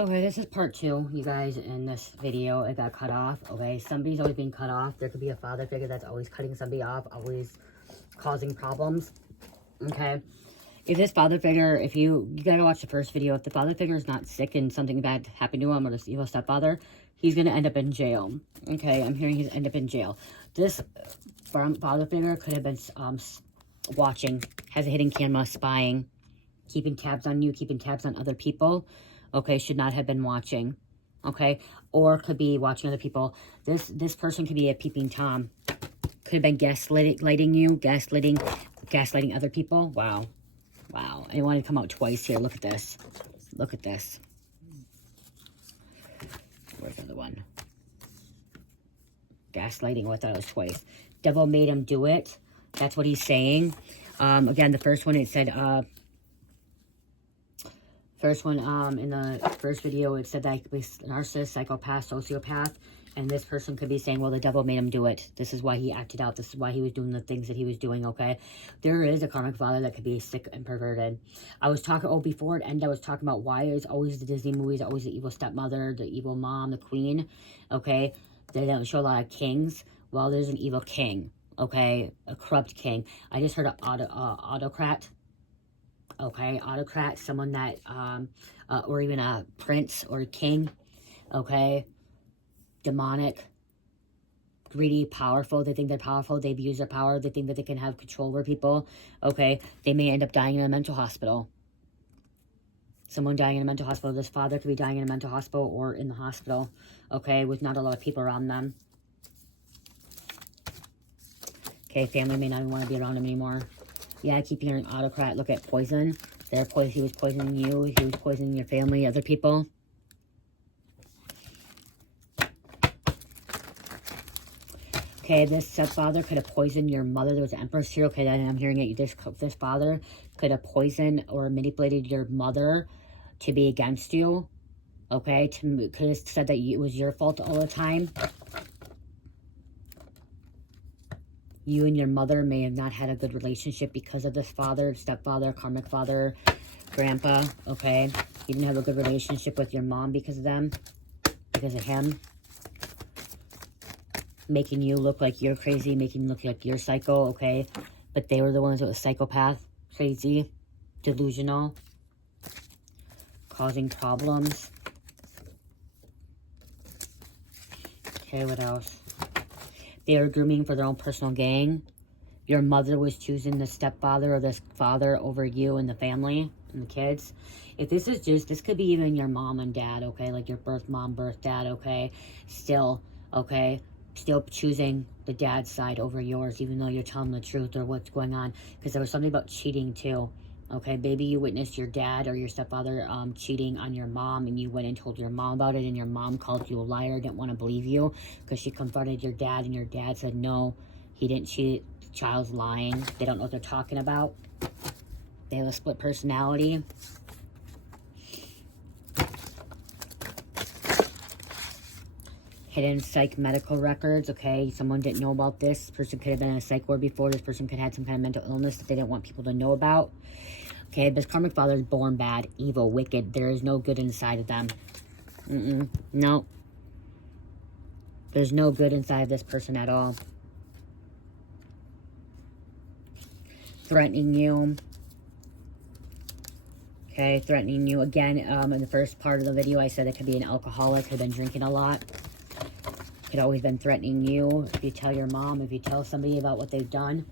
Okay, this is part 2, you guys, in this video. It got cut off, okay? Somebody's always being cut off. There could be a father figure that's always cutting somebody off, always causing problems, okay? If this father figure, if you gotta watch the first video, if the father figure is not sick and something bad happened to him or this evil stepfather, he's gonna end up in jail, okay? I'm hearing he's end up in jail. This father figure could have been watching, has a hidden camera, spying, keeping tabs on you, keeping tabs on other people, okay? Should not have been watching, okay? Or could be watching other people. This person could be a peeping Tom. Could have been gaslighting you, gaslighting other people. Wow. Wow. I wanted to come out twice here. Look at this. Look at this. Where's the other one? Gaslighting. Oh, I thought it was twice. Devil made him do it. That's what he's saying. Again, the first one, it said, in the first video, it said that he could be narcissist, psychopath, sociopath. And this person could be saying, well, the devil made him do it. This is why he acted out. This is why he was doing the things that he was doing, okay? There is a karmic father that could be sick and perverted. I was talking, before it ended, I was talking about why it's always the Disney movies, always the evil stepmother, the evil mom, the queen, okay? They don't show a lot of kings. Well, there's an evil king, okay? A corrupt king. I just heard an autocrat. Okay, autocrat, someone that, or even a prince or a king, okay, demonic, greedy, powerful. They think they're powerful. They abuse their power. They think that they can have control over people, okay. They may end up dying in a mental hospital. Someone dying in a mental hospital. This father could be dying in a mental hospital or in the hospital, okay, with not a lot of people around them. Okay, family may not even want to be around him anymore. Yeah, I keep hearing autocrat. Look at poison. He was poisoning you. He was poisoning your family, other people. Okay, this stepfather could have poisoned your mother. There was an Empress here. Okay, then I'm hearing it. This father could have poisoned or manipulated your mother to be against you. Okay, could have said that it was your fault all the time. You and your mother may have not had a good relationship because of this father, stepfather, karmic father, grandpa, okay? You didn't have a good relationship with your mom because of them, because of him. Making you look like you're crazy, making you look like you're psycho, okay? But they were the ones that were psychopath, crazy, delusional, causing problems. Okay, what else? They were grooming for their own personal gain. Your mother was choosing the stepfather or this father over you and the family and the kids. If this is just, this could be even your mom and dad, okay? Like your birth mom, birth dad, okay? Still, okay? Still choosing the dad's side over yours, even though you're telling the truth or what's going on. Because there was something about cheating too. Okay, maybe you witnessed your dad or your stepfather cheating on your mom, and you went and told your mom about it, and your mom called you a liar, didn't want to believe you, because she confronted your dad, and your dad said, no, he didn't cheat, the child's lying. They don't know what they're talking about. They have a split personality. Hidden psych medical records, okay? Someone didn't know about this. This person could have been in a psych ward before. This person could have had some kind of mental illness that they didn't want people to know about. Okay, this karmic father is born bad, evil, wicked. There is no good inside of them. No. There's no good inside of this person at all. Threatening you. Okay, threatening you. Again, in the first part of the video, I said it could be an alcoholic, could have been drinking a lot. Could always been threatening you. If you tell your mom, if you tell somebody about what they've done.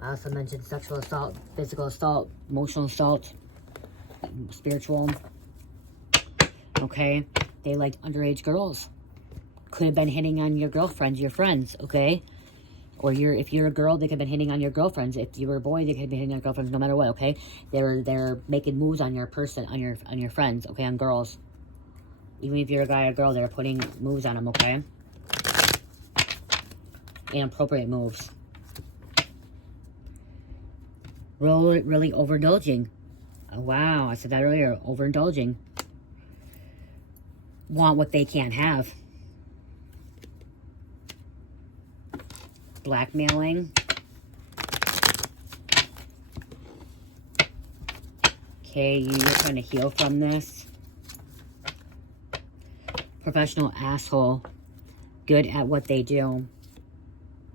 I also mentioned sexual assault, physical assault, emotional assault, spiritual. Okay, they liked underage girls. Could have been hitting on your girlfriends, your friends, okay? Or if you're a girl, they could have been hitting on your girlfriends. If you were a boy, they could have been hitting on your girlfriends no matter what, okay? They're making moves on your person, on your friends, okay, on girls. Even if you're a guy or a girl, they're putting moves on them, okay? Inappropriate moves. Really overindulging. Oh, wow, I said that earlier. Overindulging. Want what they can't have. Blackmailing. Okay, you're trying to heal from this. Professional asshole. Good at what they do.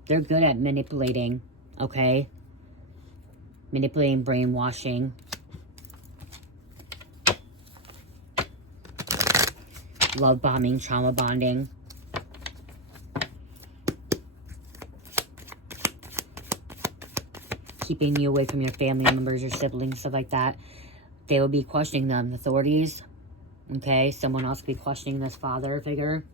They're good at manipulating, okay? Manipulating, brainwashing. Love bombing, trauma bonding. Keeping you away from your family members, your siblings, stuff like that. They will be questioning them. Authorities, okay? Someone else will be questioning this father figure.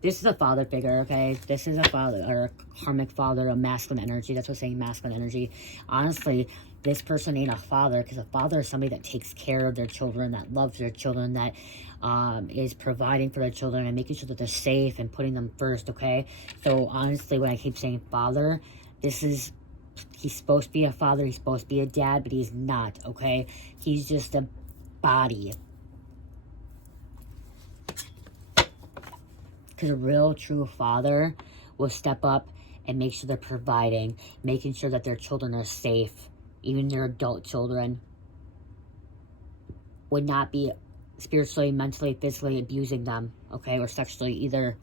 This is a father figure, okay? This is a father, or a karmic father, a masculine energy. That's what's saying masculine energy. Honestly, this person ain't a father, because a father is somebody that takes care of their children, that loves their children, that is providing for their children and making sure that they're safe and putting them first, okay? So honestly, when I keep saying father, this is, he's supposed to be a father, he's supposed to be a dad, but he's not, okay? He's just a body. Because a real, true father will step up and make sure they're providing, making sure that their children are safe, even their adult children. Would not be spiritually, mentally, physically abusing them, okay, or sexually either,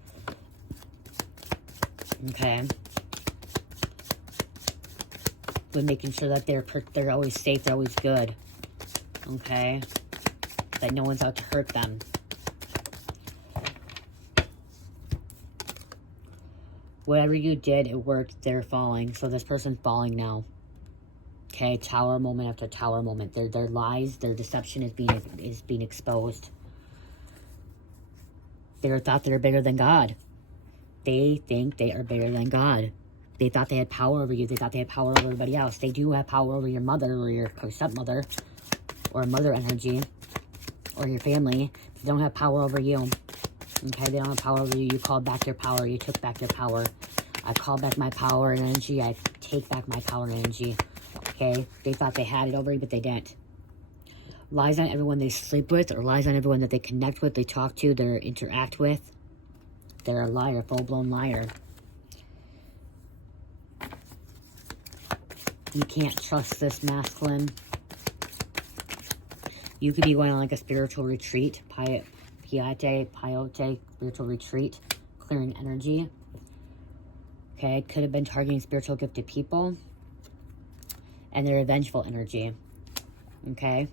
okay. But making sure that they're always safe, they're always good, okay, that no one's out to hurt them. Whatever you did, it worked. They're falling. So this person's falling now. Okay, tower moment after tower moment. Their lies, their deception is being exposed. They thought they're bigger than God. They think they are bigger than God. They thought they had power over you. They thought they had power over everybody else. They do have power over your mother or your stepmother or mother energy or your family. They don't have power over you. Okay, they don't have power over you. You called back their power. You took back their power. I call back my power and energy. I take back my power and energy. Okay, they thought they had it over you, but they didn't. Lies on everyone they sleep with, or lies on everyone that they connect with, they talk to, they interact with. They're a liar, full-blown liar. You can't trust this masculine. You could be going on like a spiritual retreat, peyote, spiritual retreat, clearing energy. Okay, could have been targeting spiritual gifted people. And they're a vengeful energy. Okay?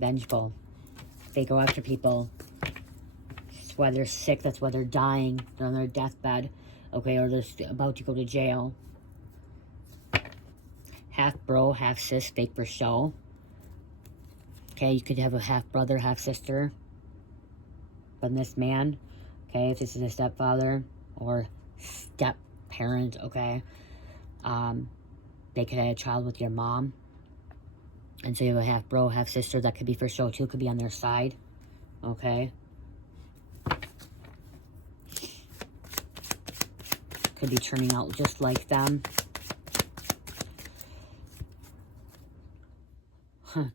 Vengeful. They go after people. That's why they're sick. That's why they're dying. They're on their deathbed. Okay, or they're about to go to jail. Half bro, half sis, fake for show. Okay, you could have a half brother, half sister. From this man. Okay, if this is a stepfather or step parent, okay. They could have a child with your mom. And so you have a half bro, half sister. That could be for show too. Could be on their side. Okay. Could be turning out just like them.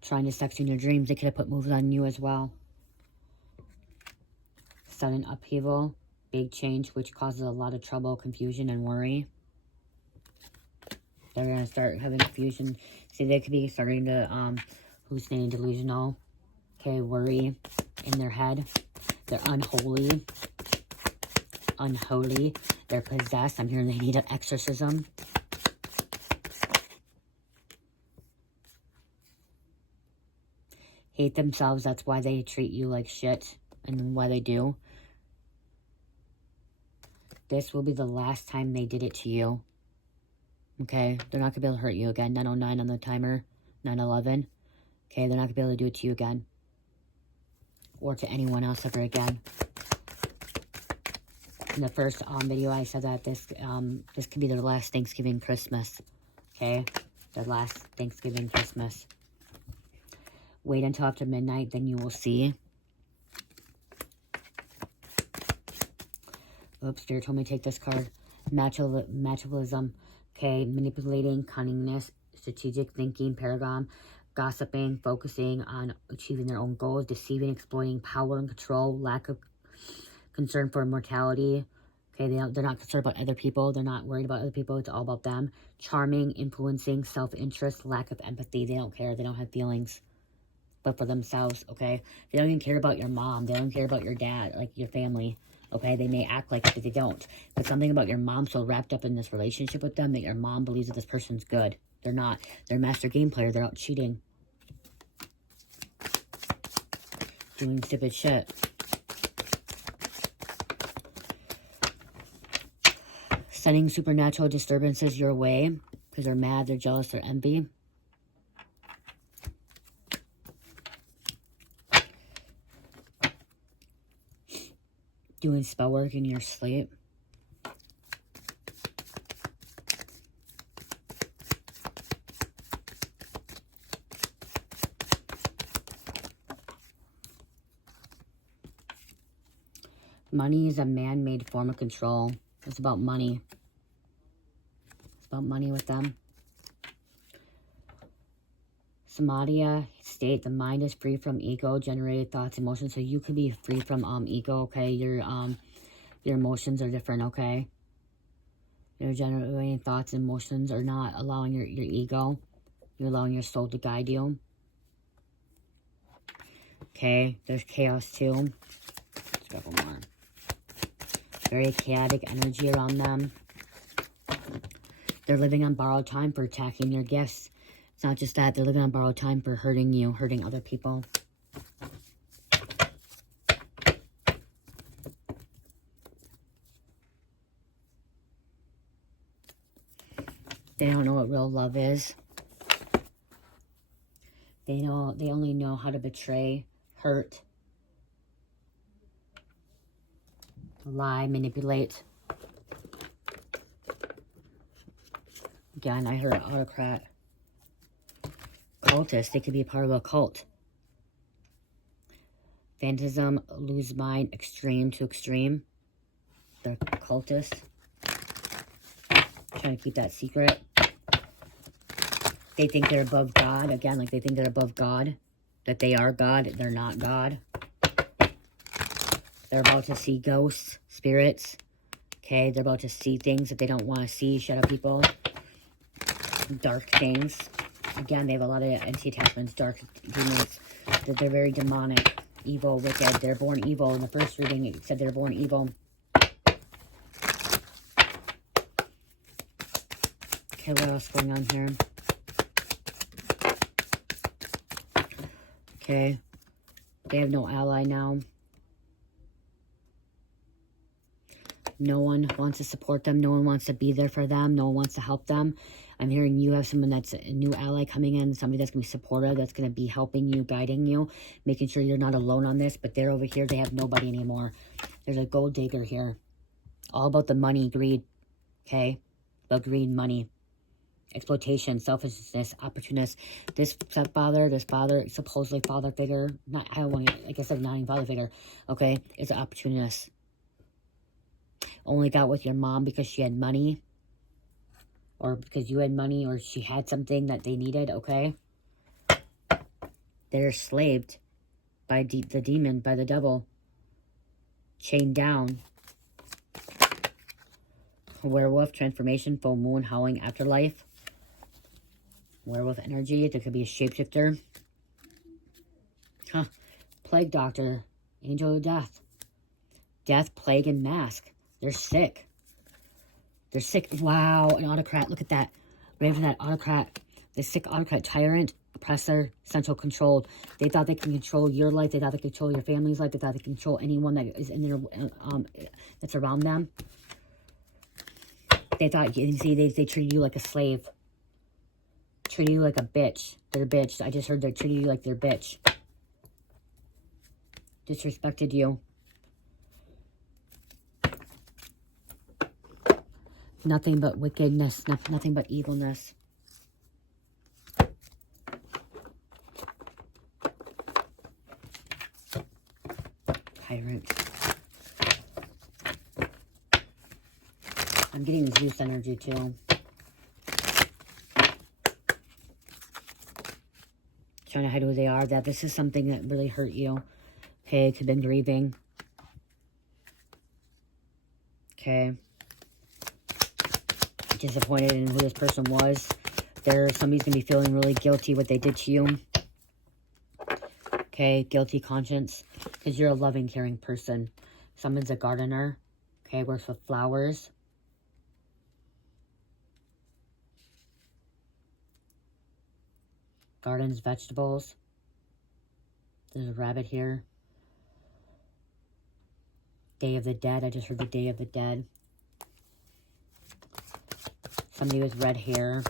Trying to sex you in your dreams. They could have put moves on you as well. Sudden upheaval. Big change, which causes a lot of trouble, confusion, and worry. They're going to start having confusion. See, they could be starting to hallucinate, delusional. Okay, worry in their head. They're unholy. Unholy. They're possessed. I'm hearing they need an exorcism. Hate themselves. That's why they treat you like shit. And why they do. This will be the last time they did it to you. Okay, they're not going to be able to hurt you again. 9:09 on the timer. 9:11. Okay, they're not going to be able to do it to you again. Or to anyone else ever again. In the first video, I said that this could be their last Thanksgiving, Christmas. Okay, their last Thanksgiving, Christmas. Wait until after midnight, then you will see. Oops, Spirit told me to take this card. Materialism. Okay, manipulating, cunningness, strategic thinking, paragon, gossiping, focusing on achieving their own goals, deceiving, exploiting, power and control, lack of concern for immortality. Okay, they're not concerned about other people. They're not worried about other people. It's all about them. Charming, influencing, self-interest, lack of empathy. They don't care. They don't have feelings. but for themselves, okay? They don't even care about your mom. They don't care about your dad, like your family, okay? They may act like it, but they don't. But something about your mom so wrapped up in this relationship with them that your mom believes that this person's good. They're not. They're a master game player. They're out cheating. Doing stupid shit. Sending supernatural disturbances your way because they're mad, they're jealous, they're envy. Doing spell work in your sleep. Money is a man-made form of control. It's about money. It's about money with them. Samadhi state, the mind is free from ego-generated thoughts, emotions. So you could be free from ego, okay? Your emotions are different, okay? Your generating thoughts and emotions are not allowing your ego. You're allowing your soul to guide you. Okay, there's chaos too. Let's go one more. Very chaotic energy around them. They're living on borrowed time for attacking your gifts. It's not just that. They're living on borrowed time for hurting you, hurting other people. They don't know what real love is. They only know how to betray, hurt, lie, manipulate. Again, I heard autocrat. Cultist, they could be a part of a cult. Phantasm, lose mind, extreme to extreme. They're cultist. Trying to keep that secret. They think they're above God. Again, like they think they're above God. That they are God. They're not God. They're about to see ghosts, spirits. Okay, they're about to see things that they don't want to see. Shadow people. Dark things. Again, they have a lot of anti-attachments, dark demons. They're very demonic, evil, wicked. They're born evil. In the first reading, it said they're born evil. Okay, what else is going on here? Okay, they have no ally now. No one wants to support them. No one wants to be there for them. No one wants to help them. I'm hearing you have someone that's a new ally coming in. Somebody that's going to be supportive. That's going to be helping you, guiding you. Making sure you're not alone on this. But they're over here. They have nobody anymore. There's a gold digger here. All about the money, greed. Okay? About greed, money. Exploitation, selfishness, opportunist. This stepfather, this father, supposedly father figure. Not, I don't want to, like I said, not even father figure. Okay? It's an opportunist. Only got with your mom because she had money, or because you had money, or she had something that they needed, okay? They're slaved by the demon, by the devil. Chained down. Werewolf, transformation, full moon, howling, afterlife. Werewolf energy, there could be a shapeshifter. Huh. Plague doctor, angel of death. Death, plague, and mask. They're sick. They're sick. Wow, an autocrat. Look at that. Right for that autocrat. The sick autocrat, tyrant, oppressor, central controlled. They thought they can control your life. They thought they could control your family's life. They thought they could control anyone that is in their, that's around them. They thought, you see, they treated you like a slave. Treated you like a bitch. They're a bitch. I just heard they treated you like their bitch. Disrespected you. Nothing but wickedness, nothing but evilness. Tyrant. I'm getting Zeus energy too. Trying to hide who they are. That this is something that really hurt you. Okay, could have been grieving. Okay. Disappointed in who this person was. Somebody's gonna be feeling really guilty what they did to you. Okay, guilty conscience, because you're a loving, caring person. Someone's a gardener. Okay, works with flowers. Gardens, vegetables. There's a rabbit here. Day of the Dead. I just heard the Day of the Dead. Somebody with red hair.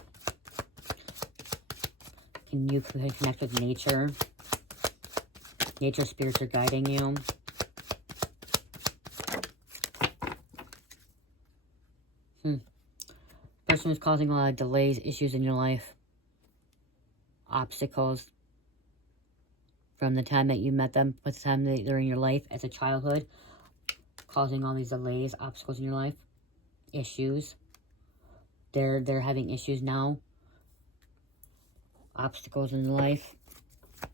Can you connect with nature? Nature spirits are guiding you. Person who's causing a lot of delays, issues in your life. Obstacles. From the time that you met them, with the time that they're in your life as a childhood. Causing all these delays, obstacles in your life. Issues. They're having issues now. Obstacles in life.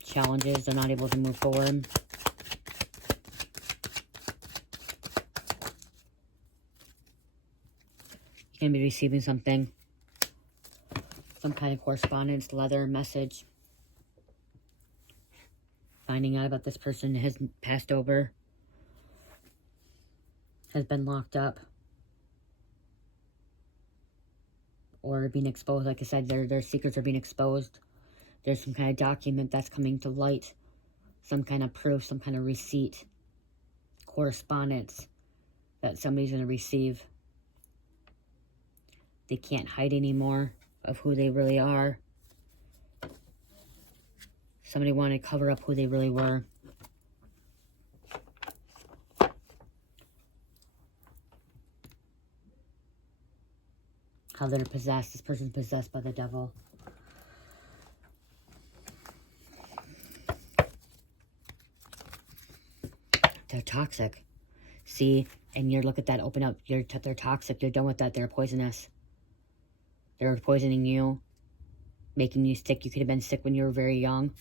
Challenges. They're not able to move forward. You're going to be receiving something. Some kind of correspondence, letter, message. Finding out about this person has passed over. Has been locked up. Or being exposed. Like I said, their secrets are being exposed. There's some kind of document that's coming to light. Some kind of proof, some kind of receipt. Correspondence that somebody's going to receive. They can't hide anymore of who they really are. Somebody wanted to cover up who they really were. How they're possessed. This person's possessed by the devil. They're toxic. See? And you look at that, open up. They're toxic. You're done with that. They're poisonous. They're poisoning you. Making you sick. You could have been sick when you were very young.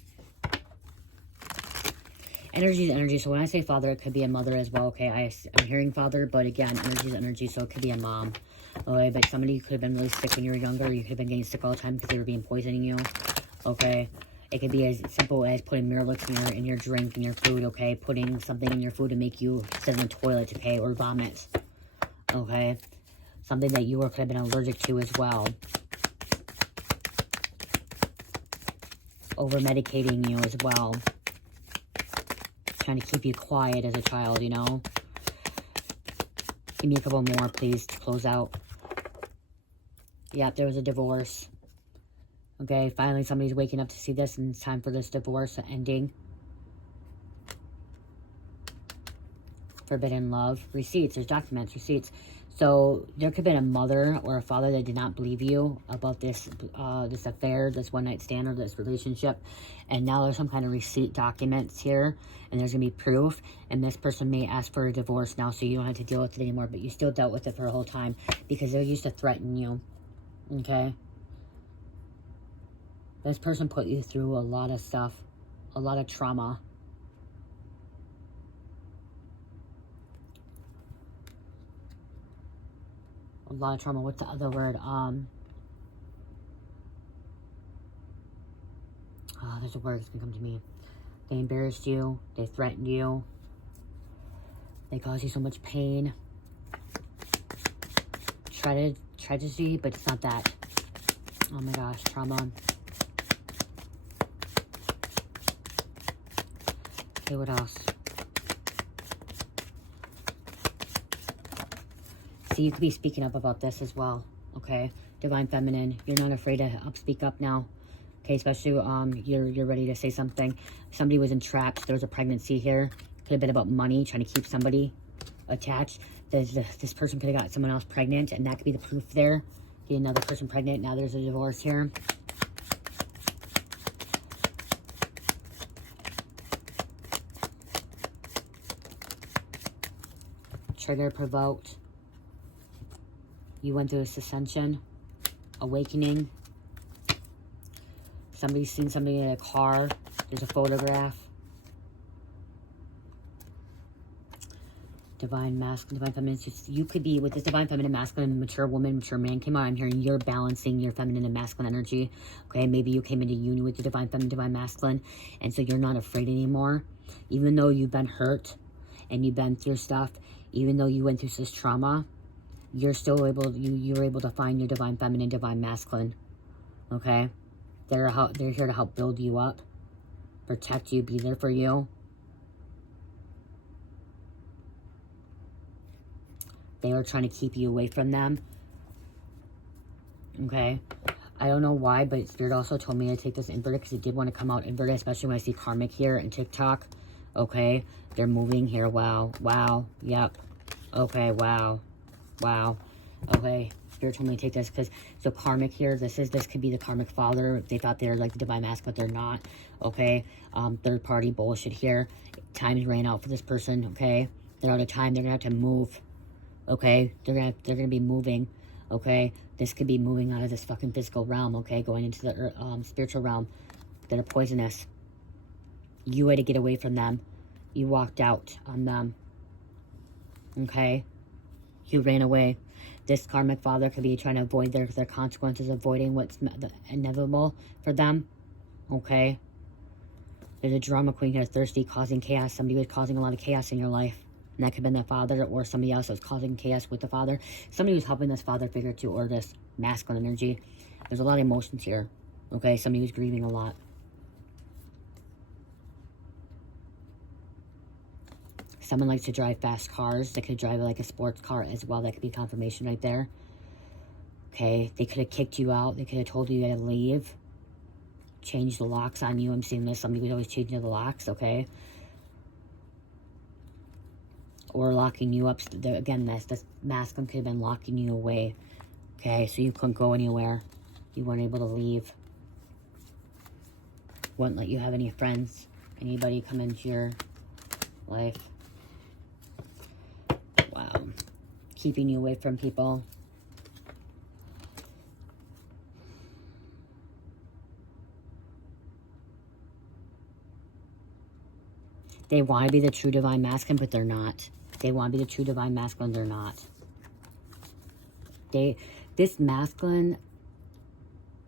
Energy is energy. So when I say father, it could be a mother as well. Okay, I'm hearing father, but again, energy is energy. So it could be a mom. Okay, but somebody could have been really sick when you were younger. You could have been getting sick all the time because they were being poisoning you. Okay, it could be as simple as putting miralax in your drink, in your food. Okay, putting something in your food to make you sit in the toilet, okay, or vomit. Okay, something that you could have been allergic to as well. Over medicating you as well. Trying to keep you quiet as a child, you know. Give me a couple more, please, to close out. Yep, there was a divorce. Okay, finally somebody's waking up to see this, and it's time for this divorce ending. Forbidden love. Receipts. There's documents, receipts. So there could have been a mother or a father that did not believe you about this this affair, this one-night stand, or this relationship. And now there's some kind of receipt documents here, and there's going to be proof. And this person may ask for a divorce now, so you don't have to deal with it anymore. But you still dealt with it for a whole time because they used to threaten you. Okay? This person put you through a lot of stuff, a lot of trauma. A lot of trauma. What's the other word? There's a word that's gonna come to me. They embarrassed you. They threatened you. They caused you so much pain. Tragedy, but it's not that. Oh my gosh, trauma. Okay, what else? See, you could be speaking up about this as well, okay? Divine Feminine, you're not afraid to speak up now, okay? Especially, you're ready to say something. Somebody was entrapped. There was a pregnancy here. Could have been about money, trying to keep somebody attached. This person could have got someone else pregnant, and that could be the proof there. Get another person pregnant. Now there's a divorce here. Trigger, provoked. You went through this ascension, awakening. Somebody's seen somebody in a car. There's a photograph. Divine masculine, divine feminine. You could be with this divine feminine, masculine, mature woman, mature man came out. I'm hearing you're balancing your feminine and masculine energy. Okay, maybe you came into union with your divine feminine, divine masculine, and so you're not afraid anymore. Even though you've been hurt and you've been through stuff, even though you went through this trauma, you're still able, you're able to find your divine feminine, divine masculine. Okay, they're here to help build you up, protect you, be there for you. They were trying to keep you away from them. Okay. I don't know why, but Spirit also told me to take this inverted because it did want to come out inverted, especially when I see karmic here and TikTok. Okay. They're moving here. Wow. Wow. Yep. Okay. Wow. Wow. Okay. Spirit told me to take this because, so karmic here, this could be the karmic father. They thought they're like the divine masculine, but they're not. Okay. Third party bullshit here. Times ran out for this person. Okay. They're out of time. They're going to have to move. Okay, they're gonna be moving. Okay, this could be moving out of this fucking physical realm. Okay, going into the spiritual realm that are poisonous. You had to get away from them. You walked out on them. Okay, you ran away. This karmic father could be trying to avoid their consequences, avoiding what's inevitable for them. Okay, there's a drama queen here, thirsty, causing chaos. Somebody was causing a lot of chaos in your life. And that could have been the father or somebody else that was causing chaos with the father. Somebody was helping this father figure too, or this masculine energy. There's a lot of emotions here. Okay, somebody was grieving a lot. Someone likes to drive fast cars. They could drive like a sports car as well. That could be confirmation right there. Okay, they could have kicked you out. They could have told you had to leave. Change the locks on you. I'm seeing this. Somebody was always changing the locks, okay? Or locking you up. Again, this masculine could have been locking you away. Okay, so you couldn't go anywhere. You weren't able to leave. Wouldn't let you have any friends. Anybody come into your life. Wow. Keeping you away from people. They want to be the true divine masculine, but they're not. They want to be the true divine masculine, they're not. This masculine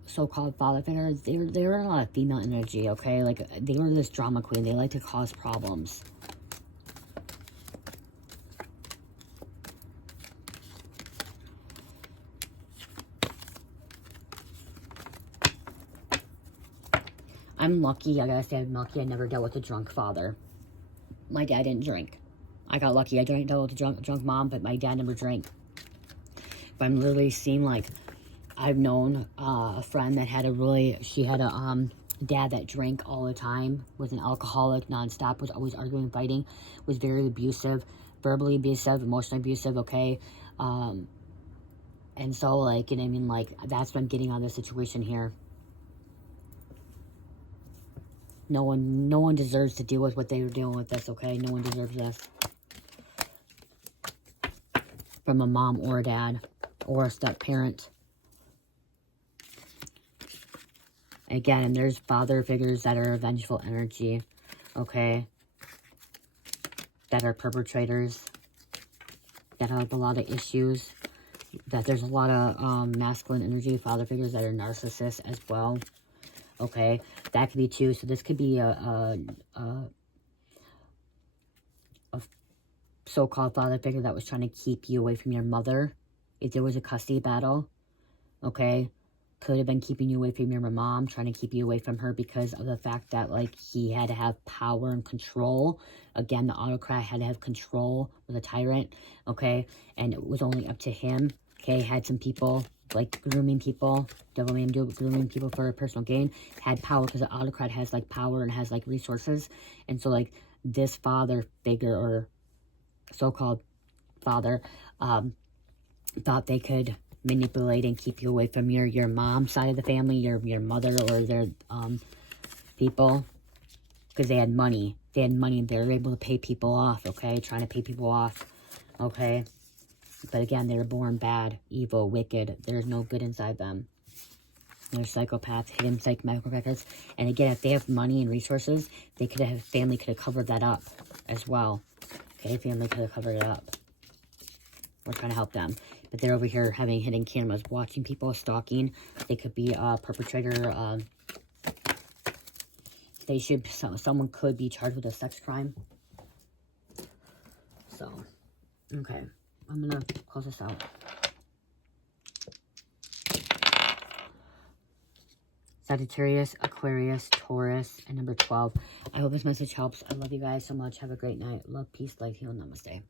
so-called father figure, they're a lot of female energy, okay? Like, they were this drama queen. They like to cause problems. I'm lucky. I gotta say I'm lucky. I never dealt with a drunk father. My dad didn't drink. I got lucky. I dealt with a drunk mom, but my dad never drank. But I'm literally seeing, like, I've known a friend that had she had a dad that drank all the time, was an alcoholic nonstop, was always arguing, fighting, was very abusive, verbally abusive, emotionally abusive, okay? And so, like, you know what I mean? Like, that's what I'm getting out of this situation here. No one deserves to deal with what they were dealing with this, okay? No one deserves this. From a mom or a dad or a step-parent. Again, there's father figures that are vengeful energy, okay? That are perpetrators. That have a lot of issues. That there's a lot of masculine energy, father figures that are narcissists as well. Okay, that could be too. So this could be a so-called father figure that was trying to keep you away from your mother. If there was a custody battle, okay, could have been keeping you away from your mom, trying to keep you away from her because of the fact that, like, he had to have power and control. Again, the autocrat had to have control with a tyrant, okay, and it was only up to him. Okay, had some people, like, grooming people, devil may do grooming people for personal gain, had power because the autocrat has, like, power and has, like, resources. And so, like, this father figure, or so-called father, thought they could manipulate and keep you away from your mom's side of the family, your mother, or their people, because they had money. They had money and they were able to pay people off, okay, trying to pay people off, okay. But again, they were born bad, evil, wicked. There's no good inside them. They're psychopaths, hidden psychic records. And again, if they have money and resources, they could have, family could have covered that up as well. Okay, family could have covered it up. We're trying to help them. But they're over here having hidden cameras, watching people, stalking. They could be a perpetrator. Someone could be charged with a sex crime. So, okay. I'm going to close this out. Sagittarius, Aquarius, Taurus, and number 12. I hope this message helps. I love you guys so much. Have a great night. Love, peace, light, heal, namaste.